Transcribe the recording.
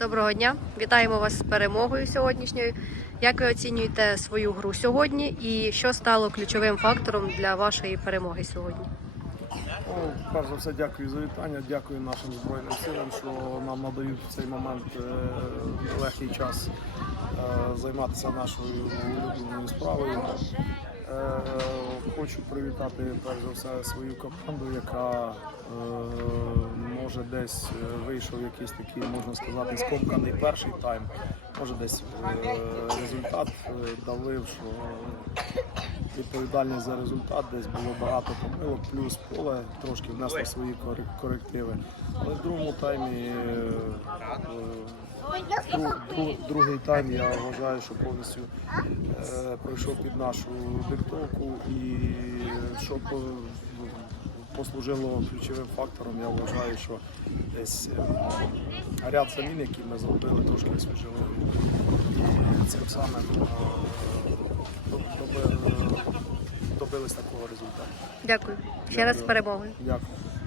Доброго дня, вітаємо вас з перемогою сьогоднішньою. Як ви оцінюєте свою гру сьогодні і що стало ключовим фактором для вашої перемоги сьогодні? Ну, перш за все, дякую за вітання. Дякую нашим збройним силам, що нам надають в цей момент е, легкий час е, займатися нашою улюбленою справою. Е, Хочу привітати перш за все свою команду, яка е, може десь е, вийшов якийсь такий, можна сказати, скомканий перший тайм. Може десь е, результат е, давив, що відповідальність за результат, десь було багато помилок, плюс поле трошки внесло свої корек- корективи. Але в другому таймі, друг- друг- другий тайм, я вважаю, що повністю пройшов під нашу диктовку і що по- послужило ключовим фактором, я вважаю, що десь е, ряд замін, які ми зробили, трошки освіжили. Цим самим е, добились такого результату. Дякую. Ще раз з перемогою. Дякую.